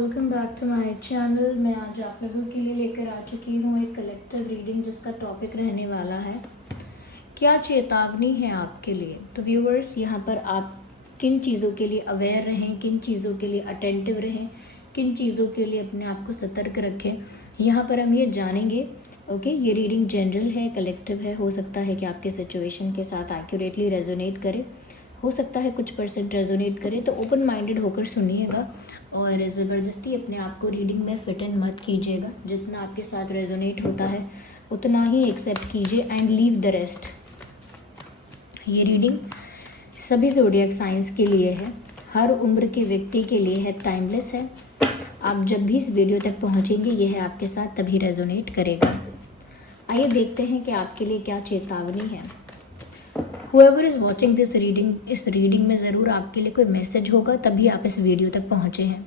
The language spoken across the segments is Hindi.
Welcome back to my channel. मैं आज आप लोगों के लिए लेकर आ चुकी हूँ एक कलेक्टिव रीडिंग जिसका टॉपिक रहने वाला है क्या चेतावनी है आपके लिए। तो व्यूअर्स, यहाँ पर आप किन चीज़ों के लिए अवेयर रहें, किन चीज़ों के लिए अटेंटिव रहें, किन चीज़ों के लिए अपने आप को सतर्क रखें, यहाँ पर हम ये जानेंगे। ओके, ये रीडिंग जनरल है, कलेक्टिव है। हो सकता है कि आपके सिचुएशन के साथ एक्यूरेटली रेजोनेट करे, हो सकता है कुछ परसेंट रेजोनेट करे। तो ओपन माइंडेड होकर सुनिएगा और ज़बरदस्ती अपने आप को रीडिंग में फिट इन मत कीजिएगा। जितना आपके साथ रेजोनेट होता है उतना ही एक्सेप्ट कीजिए एंड लीव द रेस्ट। ये रीडिंग सभी ज़ोडिएक साइंस के लिए है, हर उम्र के व्यक्ति के लिए है, टाइमलेस है। आप जब भी इस वीडियो तक पहुंचेंगे यह है आपके साथ तभी रेजोनेट करेगा। आइए देखते हैं कि आपके लिए क्या चेतावनी है। Whoever is watching this reading, इस रीडिंग में ज़रूर आपके लिए कोई मैसेज होगा, तभी आप इस वीडियो तक पहुँचे हैं।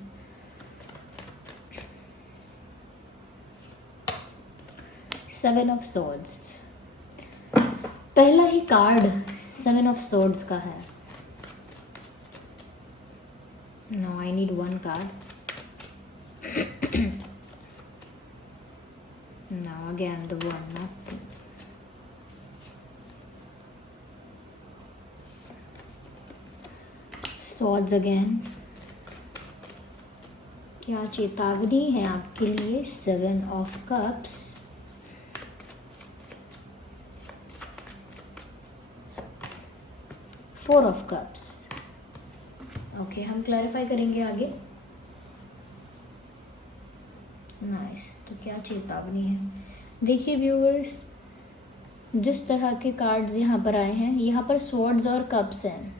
सेवन ऑफ सॉर्ड्स, पहला ही कार्ड सेवन ऑफ सॉर्ड्स का है। No, I need one card. Now again the one, not two. Swords again. क्या चेतावनी है आपके लिए। Seven of cups, four of cups. Okay, हम क्लैरिफाई करेंगे आगे। नाइस। तो क्या चेतावनी है, देखिए व्यूअर्स, जिस तरह के कार्ड्स यहाँ पर आए हैं, यहाँ पर स्वॉर्ड्स और कप्स हैं।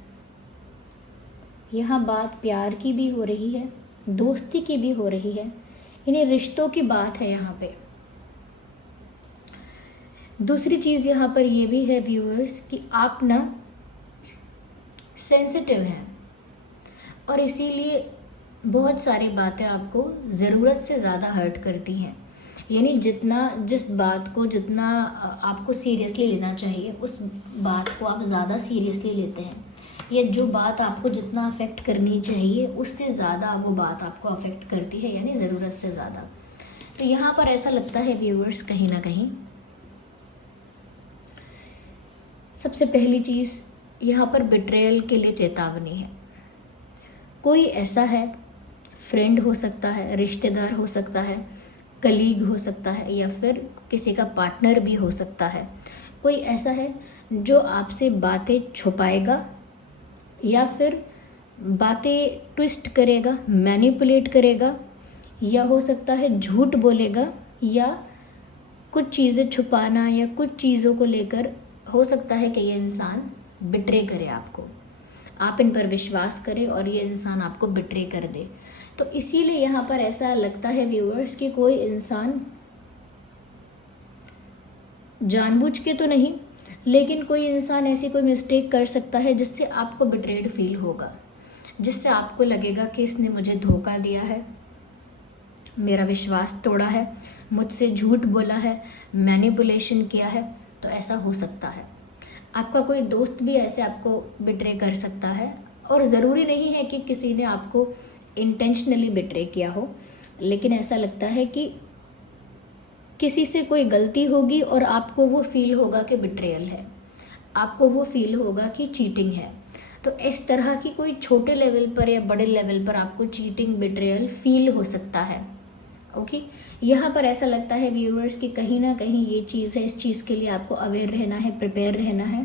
यहाँ बात प्यार की भी हो रही है, दोस्ती की भी हो रही है, इन्हें रिश्तों की बात है यहाँ पे। दूसरी चीज़ यहाँ पर ये भी है व्यूअर्स कि आप ना सेंसिटिव हैं और इसीलिए बहुत सारी बातें आपको ज़रूरत से ज़्यादा हर्ट करती हैं। यानी जिस बात को जितना आपको सीरियसली लेना चाहिए उस बात को आप ज़्यादा सीरियसली लेते हैं, या जो बात आपको जितना अफेक्ट करनी चाहिए उससे ज़्यादा वो बात आपको अफेक्ट करती है, यानी ज़रूरत से ज़्यादा। तो यहाँ पर ऐसा लगता है व्यूअर्स, कहीं ना कहीं सबसे पहली चीज़ यहाँ पर बिट्रेयल के लिए चेतावनी है। कोई ऐसा है, फ्रेंड हो सकता है, रिश्तेदार हो सकता है, कलीग हो सकता है, या फिर किसी का पार्टनर भी हो सकता है। कोई ऐसा है जो आपसे बातें छुपाएगा या फिर बातें ट्विस्ट करेगा, मैनिपुलेट करेगा, या हो सकता है झूठ बोलेगा, या कुछ चीज़ें छुपाना या कुछ चीज़ों को लेकर हो सकता है कि ये इंसान बिट्रे करे आपको। आप इन पर विश्वास करें और ये इंसान आपको बिट्रे कर दे। तो इसीलिए यहाँ पर ऐसा लगता है व्यूअर्स कि कोई इंसान जानबूझ के तो नहीं, लेकिन कोई इंसान ऐसी कोई मिस्टेक कर सकता है जिससे आपको बिट्रेड फील होगा, जिससे आपको लगेगा कि इसने मुझे धोखा दिया है, मेरा विश्वास तोड़ा है, मुझसे झूठ बोला है, मैनिपुलेशन किया है। तो ऐसा हो सकता है। आपका कोई दोस्त भी ऐसे आपको बिट्रे कर सकता है, और ज़रूरी नहीं है कि किसी ने आपको इंटेंशनली बिट्रे किया हो, लेकिन ऐसा लगता है कि किसी से कोई गलती होगी और आपको वो फील होगा कि बिट्रेयल है, आपको वो फील होगा कि चीटिंग है। तो इस तरह की कोई छोटे लेवल पर या बड़े लेवल पर आपको चीटिंग, बिट्रेयल फील हो सकता है। ओके, यहाँ पर ऐसा लगता है व्यूअर्स कि कहीं ना कहीं ये चीज़ है, इस चीज़ के लिए आपको अवेयर रहना है, प्रिपेयर रहना है।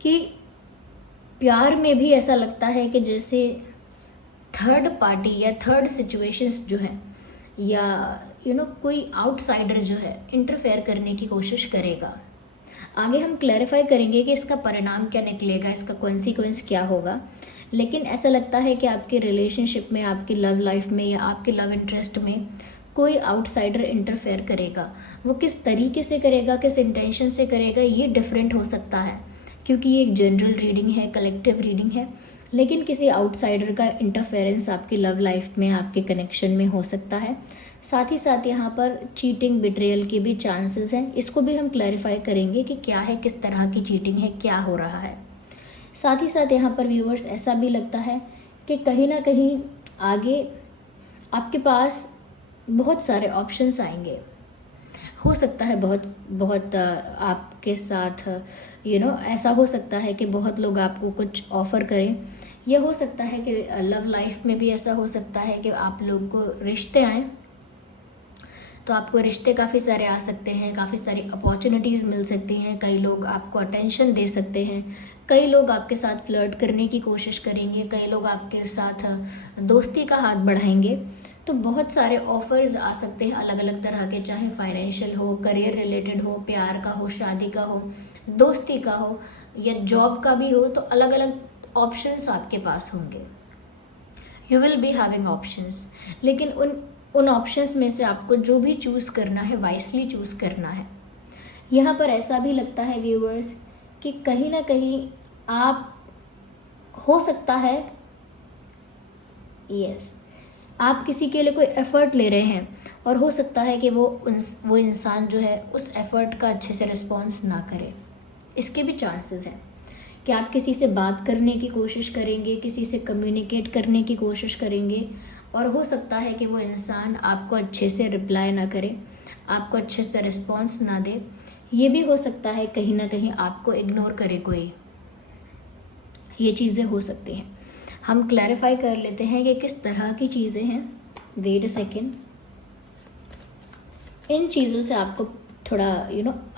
कि प्यार में भी ऐसा लगता है कि जैसे थर्ड पार्टी या थर्ड सिचुएशंस जो है, या कोई आउटसाइडर जो है इंटरफेयर करने की कोशिश करेगा। आगे हम क्लैरिफाई करेंगे कि इसका परिणाम क्या निकलेगा, इसका कॉन्सिक्वेंस क्या होगा। लेकिन ऐसा लगता है कि आपके रिलेशनशिप में, आपकी लव लाइफ में या आपके लव इंटरेस्ट में कोई आउटसाइडर इंटरफेयर करेगा। वो किस तरीके से करेगा, किस इंटेंशन से करेगा, ये डिफरेंट हो सकता है, क्योंकि ये एक जनरल रीडिंग है, कलेक्टिव रीडिंग है। लेकिन किसी आउटसाइडर का इंटरफेरेंस आपकी लव लाइफ में, आपके कनेक्शन में हो सकता है। साथ ही साथ यहाँ पर चीटिंग, बिट्रेयल के भी चांसेस हैं। इसको भी हम क्लैरिफाई करेंगे कि क्या है, किस तरह की चीटिंग है, क्या हो रहा है। साथ ही साथ यहाँ पर व्यूअर्स ऐसा भी लगता है कि कहीं ना कहीं आगे आपके पास बहुत सारे ऑप्शंस आएंगे। हो सकता है बहुत बहुत आपके साथ ऐसा हो सकता है कि बहुत लोग आपको कुछ ऑफ़र करें, या हो सकता है कि लव लाइफ में भी ऐसा हो सकता है कि आप लोगों को रिश्ते आएँ, तो आपको रिश्ते काफ़ी सारे आ सकते हैं, काफ़ी सारी अपॉर्चुनिटीज़ मिल सकती हैं। कई लोग आपको अटेंशन दे सकते हैं, कई लोग आपके साथ फ्लर्ट करने की कोशिश करेंगे, कई लोग आपके साथ दोस्ती का हाथ बढ़ाएंगे। तो बहुत सारे ऑफ़र्स आ सकते हैं अलग अलग तरह के, चाहे फाइनेंशियल हो, करियर रिलेटेड हो, प्यार का हो, शादी का हो, दोस्ती का हो, या जॉब का भी हो। तो अलग अलग ऑप्शंस आपके पास होंगे। You will be having options, लेकिन उन ऑप्शंस में से आपको जो भी चूज़ करना है वाइसली चूज़ करना है। यहाँ पर ऐसा भी लगता है व्यूअर्स कि कहीं ना कहीं आप, हो सकता है आप किसी के लिए कोई एफ़र्ट ले रहे हैं, और हो सकता है कि वो इंसान जो है उस एफ़र्ट का अच्छे से रिस्पॉन्स ना करे। इसके भी चांसेस हैं कि आप किसी से बात करने की कोशिश करेंगे, किसी से कम्युनिकेट करने की कोशिश करेंगे, और हो सकता है कि वो इंसान आपको अच्छे से रिप्लाई ना करे, आपको अच्छे से रिस्पॉन्स ना दे। ये भी हो सकता है कहीं ना कहीं आपको इग्नोर करे कोई। ये चीज़ें हो सकती हैं। हम क्लैरिफाई कर लेते हैं कि किस तरह की चीज़ें हैं। Wait a second. इन चीज़ों से आपको थोड़ा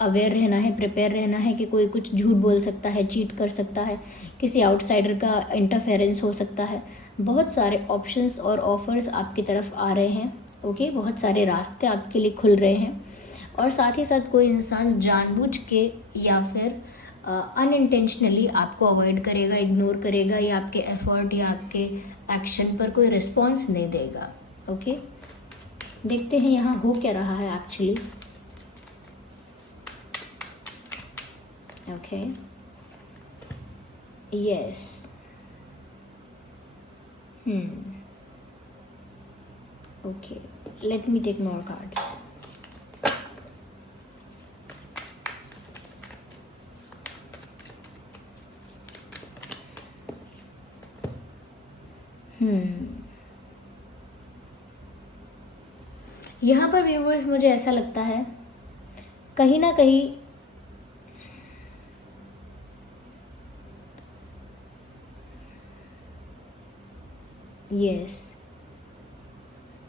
अवेयर रहना है, प्रिपेयर रहना है कि कोई कुछ झूठ बोल सकता है, चीट कर सकता है, किसी आउटसाइडर का इंटरफेरेंस हो सकता है। बहुत सारे ऑप्शंस और ऑफ़र्स आपकी तरफ आ रहे हैं। ओके, बहुत सारे रास्ते आपके लिए खुल रहे हैं, और साथ ही साथ कोई इंसान जानबूझ के या फिर अनइंटेंशनली आपको अवॉइड करेगा, इग्नोर करेगा, या आपके एफर्ट या आपके एक्शन पर कोई रिस्पॉन्स नहीं देगा। ओके, देखते हैं यहाँ हो क्या रहा है actually. Okay, yes, okay, let me take more cards. यहाँ पर व्यूअर्स मुझे ऐसा लगता है कहीं ना कहीं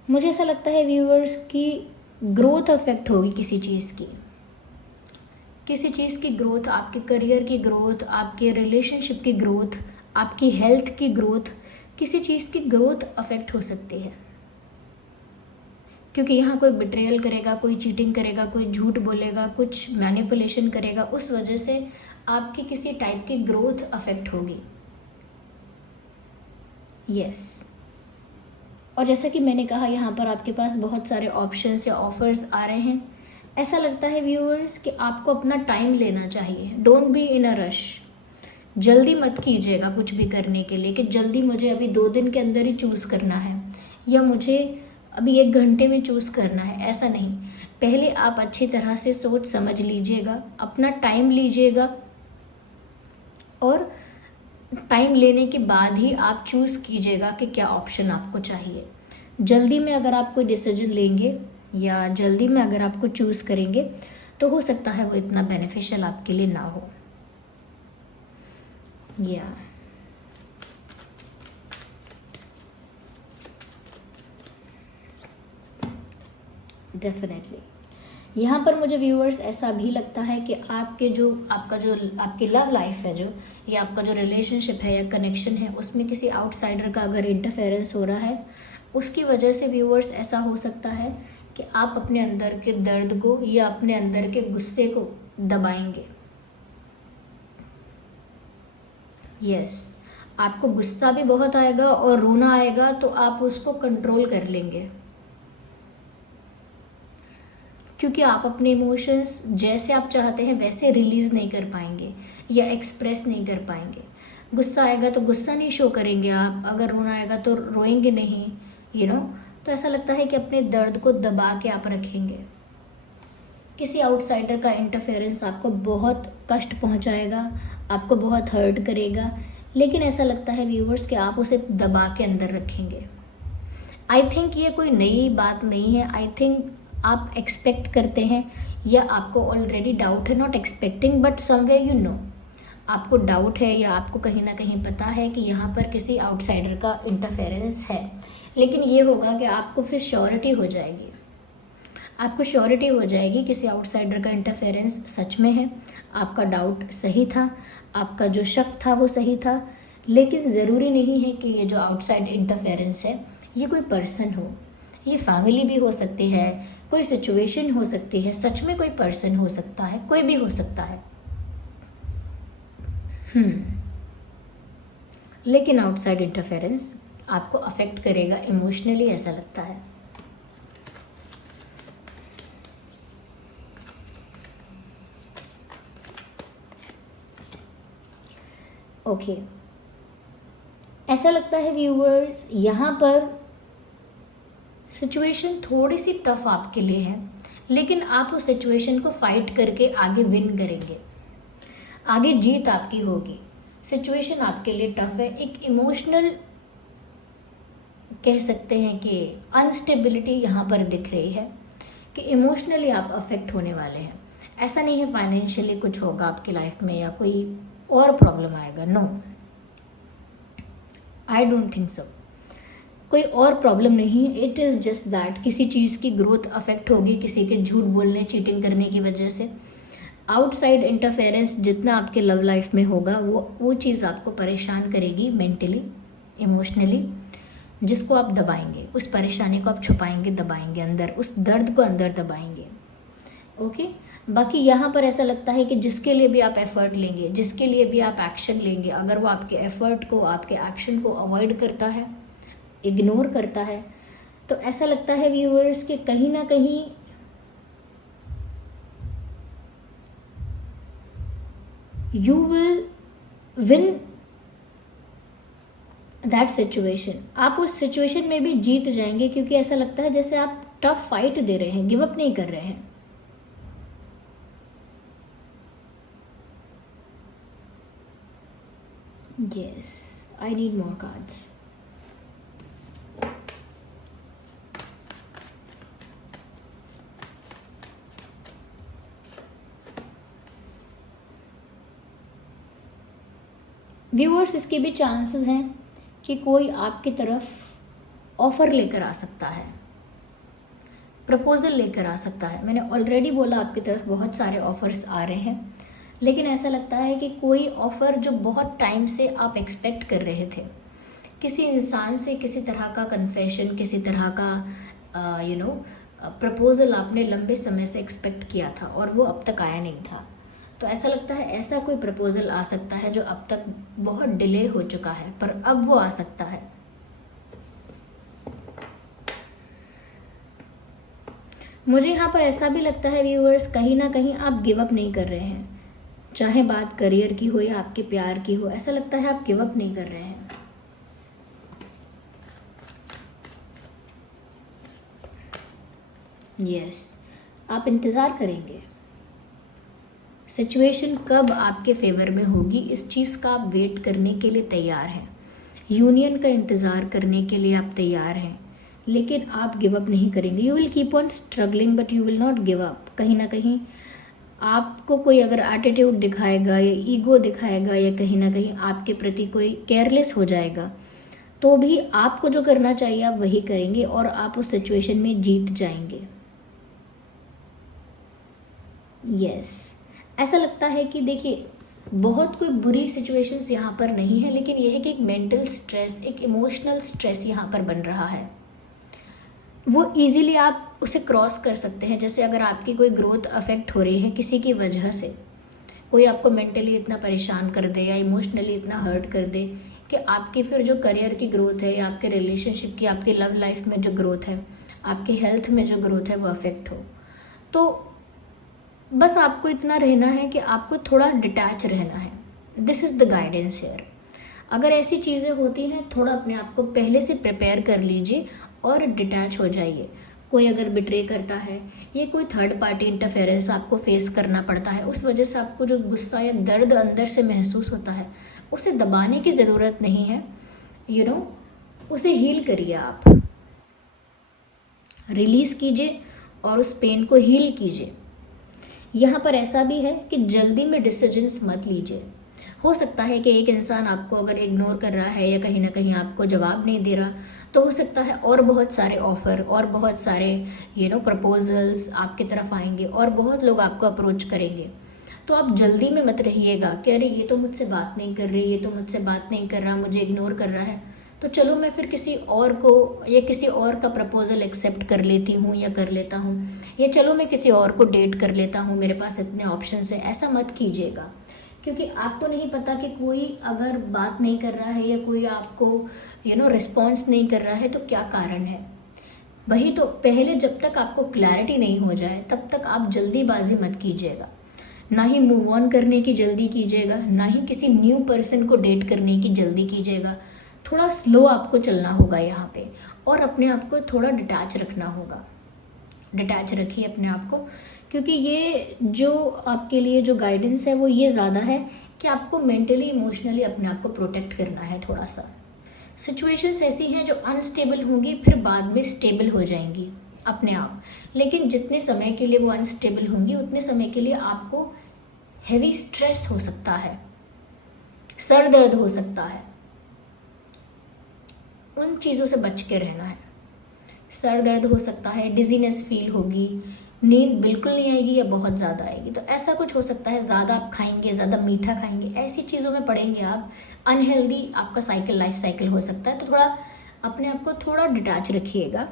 मुझे ऐसा लगता है व्यूअर्स की ग्रोथ अफेक्ट होगी किसी चीज़ की ग्रोथ, आपके करियर की ग्रोथ, आपके रिलेशनशिप की ग्रोथ, आपकी हेल्थ की ग्रोथ, किसी चीज़ की ग्रोथ अफेक्ट हो सकती है। क्योंकि यहाँ कोई बिट्रेयल करेगा, कोई चीटिंग करेगा, कोई झूठ बोलेगा, कुछ मैनिपुलेशन करेगा, उस वजह से आपकी किसी टाइप की ग्रोथ अफेक्ट होगी। और जैसा कि मैंने कहा, यहाँ पर आपके पास बहुत सारे ऑप्शंस या ऑफर्स आ रहे हैं। ऐसा लगता है व्यूअर्स कि आपको अपना टाइम लेना चाहिए। Don't be in a rush. जल्दी मत कीजिएगा कुछ भी करने के लिए कि जल्दी मुझे अभी 2 दिन के अंदर ही चूज़ करना है, या मुझे अभी 1 घंटे में चूज़ करना है। ऐसा नहीं, पहले आप अच्छी तरह से सोच समझ लीजिएगा, अपना टाइम लीजिएगा, और टाइम लेने के बाद ही आप चूज़ कीजिएगा कि क्या ऑप्शन आपको चाहिए। जल्दी में अगर आप कोई डिसीजन लेंगे या जल्दी में अगर आपको चूज़ करेंगे तो हो सकता है वो इतना बेनिफिशियल आपके लिए ना हो। डेफिनेटली यहाँ पर मुझे व्यूअर्स ऐसा भी लगता है कि आपकी लव लाइफ है जो, या आपका जो रिलेशनशिप है या कनेक्शन है, उसमें किसी आउटसाइडर का अगर इंटरफेरेंस हो रहा है, उसकी वजह से व्यूअर्स ऐसा हो सकता है कि आप अपने अंदर के दर्द को या अपने अंदर के गुस्से को दबाएंगे। आपको गुस्सा भी बहुत आएगा और रोना आएगा, तो आप उसको कंट्रोल कर लेंगे, क्योंकि आप अपने इमोशंस जैसे आप चाहते हैं वैसे रिलीज़ नहीं कर पाएंगे या एक्सप्रेस नहीं कर पाएंगे। गुस्सा आएगा तो गुस्सा नहीं शो करेंगे आप, अगर रोना आएगा तो रोएंगे नहीं, तो ऐसा लगता है कि अपने दर्द को दबा के आप रखेंगे। किसी आउटसाइडर का इंटरफेरेंस आपको बहुत कष्ट पहुंचाएगा, आपको बहुत हर्ट करेगा, लेकिन ऐसा लगता है व्यूअर्स कि आप उसे दबा के अंदर रखेंगे। आई थिंक ये कोई नई बात नहीं है। आई थिंक आप एक्सपेक्ट करते हैं या आपको ऑलरेडी डाउट है, not expecting but somewhere you know, आपको डाउट है या आपको कहीं ना कहीं पता है कि यहाँ पर किसी आउटसाइडर का इंटरफेरेंस है। लेकिन ये होगा कि आपको फिर श्योरिटी हो जाएगी, आपको श्योरिटी हो जाएगी किसी आउटसाइडर का इंटरफेरेंस सच में है, आपका डाउट सही था, आपका जो शक था वो सही था। लेकिन ज़रूरी नहीं है कि ये जो आउटसाइड इंटरफेरेंस है ये कोई पर्सन हो, ये फैमिली भी हो सकती है, कोई सिचुएशन हो सकती है, सच में कोई पर्सन हो सकता है, कोई भी हो सकता है। लेकिन आउटसाइड इंटरफेरेंस आपको अफेक्ट करेगा इमोशनली, ऐसा लगता है। ओके, ऐसा लगता है व्यूअर्स यहाँ पर सिचुएशन थोड़ी सी टफ आपके लिए है, लेकिन आप उस सिचुएशन को फाइट करके आगे विन करेंगे, आगे जीत आपकी होगी। सिचुएशन आपके लिए टफ है, एक इमोशनल कह सकते हैं कि अनस्टेबिलिटी यहाँ पर दिख रही है कि इमोशनली आप अफेक्ट होने वाले हैं। ऐसा नहीं है फाइनेंशियली कुछ होगा आपकी लाइफ में या कोई और प्रॉब्लम आएगा, no, I don't think so. कोई और प्रॉब्लम नहीं है, इट इज़ जस्ट दैट किसी चीज़ की ग्रोथ अफेक्ट होगी, किसी के झूठ बोलने चीटिंग करने की वजह से। आउटसाइड इंटरफेरेंस जितना आपके लव लाइफ में होगा वो चीज़ आपको परेशान करेगी मेंटली, इमोशनली, जिसको आप दबाएंगे, उस परेशानी को आप छुपाएंगे, दबाएंगे अंदर, उस दर्द को अंदर दबाएंगे। ओके, बाकी यहाँ पर ऐसा लगता है कि जिसके लिए भी आप एफर्ट लेंगे, जिसके लिए भी आप एक्शन लेंगे, अगर वो आपके एफर्ट को, आपके एक्शन को अवॉइड करता है, इग्नोर करता है, तो ऐसा लगता है व्यूअर्स कि कहीं ना कहीं you will win that situation. आप उस सिचुएशन में भी जीत जाएंगे, क्योंकि ऐसा लगता है जैसे आप टफ फाइट दे रहे हैं, गिव अप नहीं कर रहे हैं। Yes, I need more cards. Viewers, इसके भी चांसेस हैं कि कोई आपकी तरफ ऑफ़र लेकर आ सकता है, प्रपोज़ल लेकर आ सकता है। मैंने ऑलरेडी बोला आपकी तरफ बहुत सारे ऑफ़र्स आ रहे हैं, लेकिन ऐसा लगता है कि कोई ऑफ़र जो बहुत टाइम से आप एक्सपेक्ट कर रहे थे, किसी इंसान से किसी तरह का कन्फेशन, किसी तरह का प्रपोज़ल आपने लंबे समय से एक्सपेक्ट किया था और वो अब तक आया नहीं था। तो ऐसा लगता है ऐसा कोई प्रपोज़ल आ सकता है जो अब तक बहुत डिले हो चुका है, पर अब वो आ सकता है। मुझे यहाँ पर ऐसा भी लगता है व्यूअर्स, कहीं ना कहीं आप गिव अप नहीं कर रहे हैं, चाहे बात करियर की हो या आपके प्यार की हो, ऐसा लगता है आप गिव अप नहीं कर रहे हैं। यस, आप इंतज़ार करेंगे, सिचुएशन कब आपके फेवर में होगी इस चीज़ का आप वेट करने के लिए तैयार हैं, यूनियन का इंतज़ार करने के लिए आप तैयार हैं, लेकिन आप गिव अप नहीं करेंगे। You will keep on struggling but you will not give up. कहीं ना कहीं आपको कोई अगर एटीट्यूड दिखाएगा या ईगो दिखाएगा या कहीं ना कहीं आपके प्रति कोई केयरलेस हो जाएगा, तो भी आपको जो करना चाहिए आप वही करेंगे और आप उस सिचुएशन में जीत जाएंगे। यस, ऐसा लगता है कि देखिए बहुत कोई बुरी सिचुएशंस यहाँ पर नहीं है, लेकिन यह है कि एक मेंटल स्ट्रेस, एक इमोशनल स्ट्रेस यहाँ पर बन रहा है, वो इजीली आप उसे क्रॉस कर सकते हैं। जैसे अगर आपकी कोई ग्रोथ अफेक्ट हो रही है किसी की वजह से, कोई आपको मेंटली इतना परेशान कर दे या इमोशनली इतना हर्ट कर दे कि आपकी फिर जो करियर की ग्रोथ है या आपके रिलेशनशिप की, आपकी लव लाइफ में जो ग्रोथ है, आपके हेल्थ में जो ग्रोथ है वो अफेक्ट हो, तो बस आपको इतना रहना है कि आपको थोड़ा डिटैच रहना है। This is the guidance here. अगर ऐसी चीज़ें होती हैं, थोड़ा अपने आप को पहले से प्रिपेयर कर लीजिए और डिटैच हो जाइए। कोई अगर बिट्रे करता है, ये कोई थर्ड पार्टी इंटरफेरेंस आपको फेस करना पड़ता है, उस वजह से आपको जो गुस्सा या दर्द अंदर से महसूस होता है, उसे दबाने की ज़रूरत नहीं है। उसे हील करिए आप। रिलीज़ कीजिए और उस पेन को हील कीजिए। यहाँ पर ऐसा भी है कि जल्दी में डिसीजंस मत लीजिए। हो सकता है कि एक इंसान आपको अगर इग्नोर कर रहा है या कहीं ना कहीं आपको जवाब नहीं दे रहा, तो हो सकता है और बहुत सारे ऑफ़र और बहुत सारे प्रपोजल्स आपकी तरफ आएंगे और बहुत लोग आपको अप्रोच करेंगे। तो आप जल्दी में मत रहिएगा कि अरे ये तो मुझसे बात नहीं कर रही, ये तो मुझसे बात नहीं कर रहा, मुझे इग्नोर कर रहा है, तो चलो मैं फिर किसी और को या किसी और का प्रपोज़ल एक्सेप्ट कर लेती हूँ या कर लेता हूँ, या चलो मैं किसी और को डेट कर लेता हूँ, मेरे पास इतने ऑप्शंस है। ऐसा मत कीजिएगा, क्योंकि आपको नहीं पता कि कोई अगर बात नहीं कर रहा है या कोई आपको रिस्पॉन्स नहीं कर रहा है तो क्या कारण है। वही तो, पहले जब तक आपको क्लैरिटी नहीं हो जाए तब तक आप जल्दीबाजी मत कीजिएगा। ना ही मूव ऑन करने की जल्दी कीजिएगा, ना ही किसी न्यू पर्सन को डेट करने की जल्दी कीजिएगा। थोड़ा स्लो आपको चलना होगा यहाँ पे, और अपने आप को थोड़ा डिटैच रखना होगा। डिटैच रखिए अपने आप को, क्योंकि ये जो आपके लिए जो गाइडेंस है वो ये ज़्यादा है कि आपको मेंटली इमोशनली अपने आप को प्रोटेक्ट करना है थोड़ा सा। सिचुएशंस ऐसी हैं जो अनस्टेबल होंगी, फिर बाद में स्टेबल हो जाएंगी अपने आप, लेकिन जितने समय के लिए वो अनस्टेबल होंगी उतने समय के लिए आपको हैवी स्ट्रेस हो सकता है, सर दर्द हो सकता है। उन चीज़ों से बच के रहना है। सर दर्द हो सकता है, डिजीनेस फील होगी, नींद बिल्कुल नहीं आएगी या बहुत ज़्यादा आएगी, तो ऐसा कुछ हो सकता है। ज़्यादा आप खाएंगे, ज़्यादा मीठा खाएंगे, ऐसी चीज़ों में पड़ेंगे आप, अनहेल्दी आपका लाइफ साइकिल हो सकता है। तो थोड़ा अपने आप को थोड़ा डिटैच रखिएगा।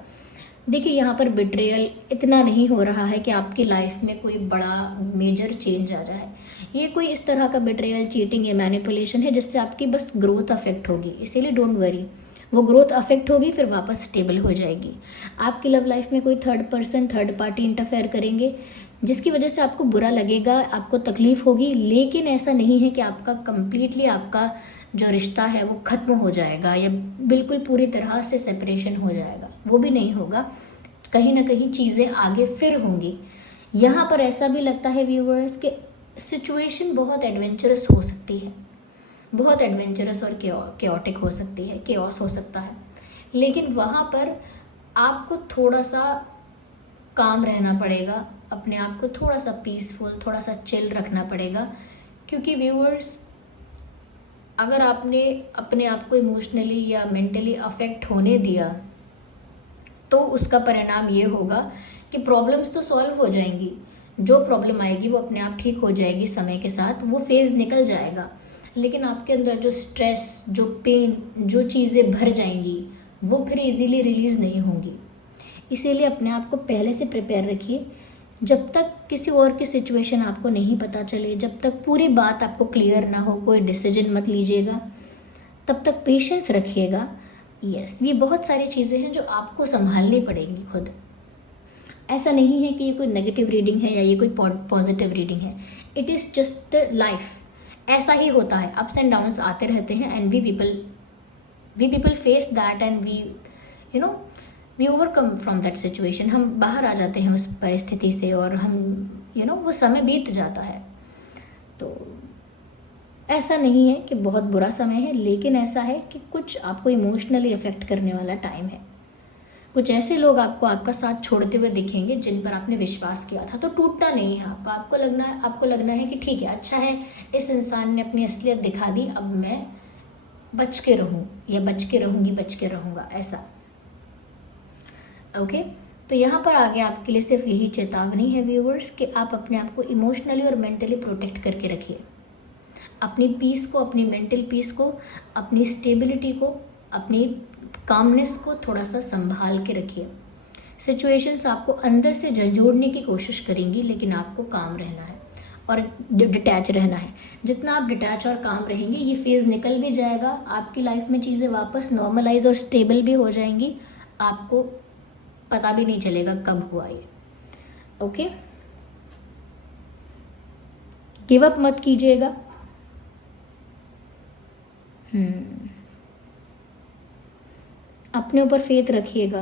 देखिए यहाँ पर बिट्रेयल इतना नहीं हो रहा है कि आपकी लाइफ में कोई बड़ा मेजर चेंज आ जाए। ये कोई इस तरह का बिट्रेयल, चीटिंग या मैनिपुलेशन है जिससे आपकी बस ग्रोथ अफेक्ट होगी, इसीलिए डोंट वरी, वो ग्रोथ अफेक्ट होगी फिर वापस स्टेबल हो जाएगी। आपकी लव लाइफ में कोई थर्ड पार्टी इंटरफेयर करेंगे जिसकी वजह से आपको बुरा लगेगा, आपको तकलीफ होगी, लेकिन ऐसा नहीं है कि आपका कंप्लीटली आपका जो रिश्ता है वो ख़त्म हो जाएगा या बिल्कुल पूरी तरह से सेपरेशन हो जाएगा, वो भी नहीं होगा। कहीं ना कहीं चीज़ें आगे फिर होंगी। यहाँ पर ऐसा भी लगता है व्यूवर्स कि सिचुएशन बहुत एडवेंचरस हो सकती है, बहुत एडवेंचरस और केओटिक हो सकती है, केओस हो सकता है, लेकिन वहाँ पर आपको थोड़ा सा काम रहना पड़ेगा, अपने आप को थोड़ा सा पीसफुल, थोड़ा सा चिल रखना पड़ेगा। क्योंकि व्यूअर्स, अगर आपने अपने आप को इमोशनली या मेंटली अफेक्ट होने दिया तो उसका परिणाम ये होगा कि प्रॉब्लम्स तो सॉल्व हो जाएंगी, जो प्रॉब्लम आएगी वो अपने आप ठीक हो जाएगी समय के साथ, वो फेज़ निकल जाएगा, लेकिन आपके अंदर जो स्ट्रेस, जो पेन, जो चीज़ें भर जाएंगी वो फिर इजीली रिलीज़ नहीं होंगी। इसीलिए अपने आप को पहले से प्रिपेयर रखिए। जब तक किसी और की सिचुएशन आपको नहीं पता चले, जब तक पूरी बात आपको क्लियर ना हो, कोई डिसीजन मत लीजिएगा, तब तक पेशेंस रखिएगा। यस, ये बहुत सारी चीज़ें हैं जो आपको संभालनी पड़ेंगी खुद। ऐसा नहीं है कि ये कोई नेगेटिव रीडिंग है या ये कोई पॉजिटिव रीडिंग है, इट इज़ जस्ट लाइफ। ऐसा ही होता है, अप्स एंड डाउन्स आते रहते हैं, and we people face that, and we overcome from that situation. हम बाहर आ जाते हैं उस परिस्थिति से, और हम वो समय बीत जाता है। तो ऐसा नहीं है कि बहुत बुरा समय है, लेकिन ऐसा है कि कुछ आपको इमोशनली अफेक्ट करने वाला टाइम है। कुछ ऐसे लोग आपका साथ छोड़ते हुए दिखेंगे जिन पर आपने विश्वास किया था, तो टूटना नहीं है आपको लगना है कि ठीक है, अच्छा है, इस इंसान ने अपनी असलियत दिखा दी, अब मैं बच के रहूँ या बच के रहूँगी, बच के रहूँगा, ऐसा। ओके, तो यहाँ पर आगे आपके लिए सिर्फ यही चेतावनी है व्यूवर्स कि आप अपने आप को इमोशनली और मेंटली प्रोटेक्ट करके रखिए। अपनी पीस को, अपनी मेंटल पीस को, अपनी स्टेबिलिटी को, अपनी कामनेस को थोड़ा सा संभाल के रखिए। सिचुएशंस आपको अंदर से झंझोड़ने की कोशिश करेंगी, लेकिन आपको काम रहना है और डिटैच रहना है। जितना आप डिटैच और काम रहेंगे, ये फेज़ निकल भी जाएगा, आपकी लाइफ में चीज़ें वापस नॉर्मलाइज और स्टेबल भी हो जाएंगी, आपको पता भी नहीं चलेगा कब हुआ ये। ओके, गिव अप मत कीजिएगा। अपने ऊपर फेथ रखिएगा।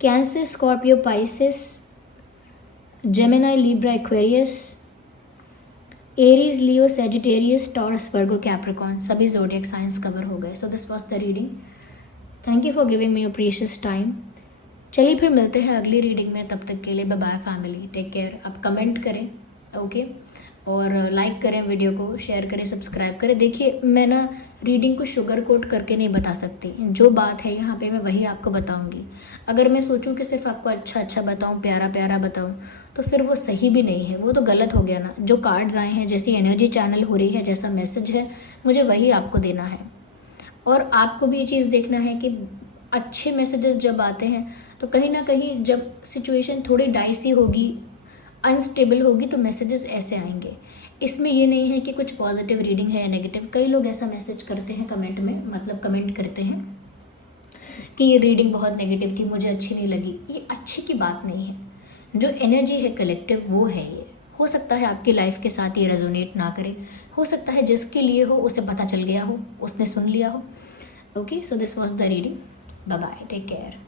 Cancer, Scorpio, Pisces, Gemini, Libra, Aquarius, Aries, Leo, Sagittarius, Taurus, Virgo, Capricorn, सभी ज़ोडिएक साइंस कवर हो गए. So this was the reading. Thank you for giving me your precious time. चलिए फिर मिलते हैं अगली रीडिंग में. तब तक के लिए bye bye family, take care. आप कमेंट करें, ओके, और लाइक करें वीडियो को, शेयर करें, सब्सक्राइब करें. देखिए मैं ना रीडिंग को शुगर कोट करके नहीं बता सकती. जो बात है यहाँ पे मैं वही आपको बताऊँगी. अगर मैं सोचूं कि सिर्फ आपको अच्छा अच्छा बताऊँ, प्यारा प्यारा बताऊँ, तो फिर वो सही भी नहीं है, वो तो गलत हो गया ना. जो कार्ड्स आए हैं, जैसी एनर्जी चैनल हो रही है, जैसा मैसेज है, मुझे वही आपको देना है. और आपको भी ये चीज़ देखना है कि अच्छे मैसेजेस जब आते हैं तो कहीं ना कहीं जब सिचुएशन थोड़ी डाइसी होगी, अनस्टेबल होगी, तो मैसेजेस ऐसे आएंगे. इसमें ये नहीं है कि कुछ पॉजिटिव रीडिंग है या नेगेटिव. कई लोग ऐसा मैसेज करते हैं कमेंट में, मतलब कमेंट करते हैं कि ये रीडिंग बहुत नेगेटिव थी, मुझे अच्छी नहीं लगी. ये अच्छी की बात नहीं है. जो एनर्जी है कलेक्टिव, वो है ये. हो सकता है आपकी लाइफ के साथ ये रेजोनेट ना करे, हो सकता है जिसके लिए हो उसे पता चल गया हो, उसने सुन लिया हो. Okay, so this was the reading. Bye bye, take care.